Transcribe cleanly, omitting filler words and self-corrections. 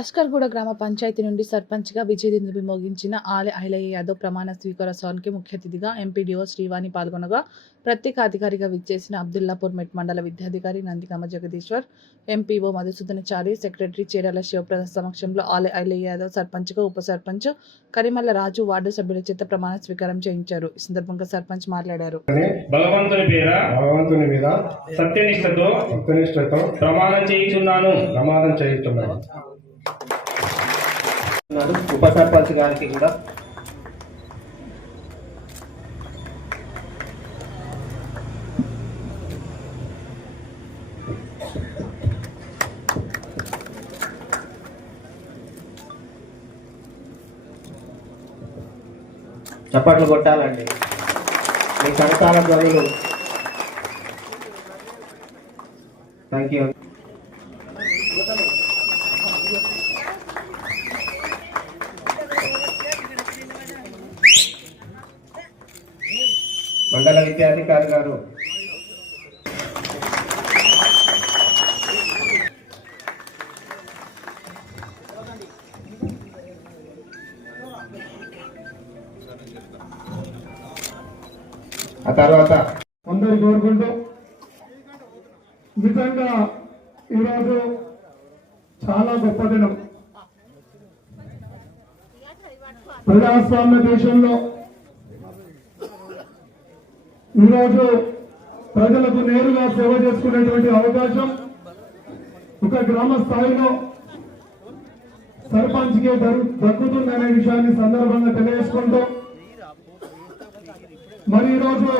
లష్కర్గూడ గ్రామ పంచాయతీ నుండి సర్పంచ్గా విజయదుందుబి మోగించిన ఆలె ఐలయ్య యాదవ్ ప్రమాణ స్వీకారోత్సవానికి ముఖ్య అతిథిగా ఎంపీడీఓ శ్రీవాణి పాల్గొనగా ప్రత్యేక అధికారిగా విచ్చేసిన అబ్దుల్లాపూర్ మెట్ మండల విద్యాధికారి నందిగామ జగదీశ్వర్, ఎంపీఓ మధుసూదనాచారి, సెక్రటరీ చేరాల శివప్రసాద్ సమక్షంలో ఆలె ఐలయ్య యాదవ్ సర్పంచ్గా ఉప సర్పంచ్ కరిమల్ల రాజు వార్డు సభ్యుల చేత ప్రమాణ స్వీకారం చేయించారు. ఈ సందర్భంగా సర్పంచ్ మాట్లాడారు. భగవంతుని మీద సత్యనిష్టతో ప్రమాణం చేయుచున్నాను. ఉప సర్పంచ్ గారికి కూడా చప్పట్లు కొట్టాలండి. మీ కరతాళ ధ్వనులు. Thank you. మండల విద్యాధికారి గారు ఆ తర్వాత అందరు కోరుకుంటూ నిజంగా ఈరోజు చాలా గొప్ప దినం. ప్రజాస్వామ్య దేశంలో ఈరోజు ప్రజలకు నేరుగా సేవ చేసుకునేటువంటి అవకాశం ఒక గ్రామ స్థాయిలో సర్పంచ్కే దక్కుతుందనే విషయాన్ని సందర్భంగా తెలియజేసుకుంటూ మరి ఈరోజు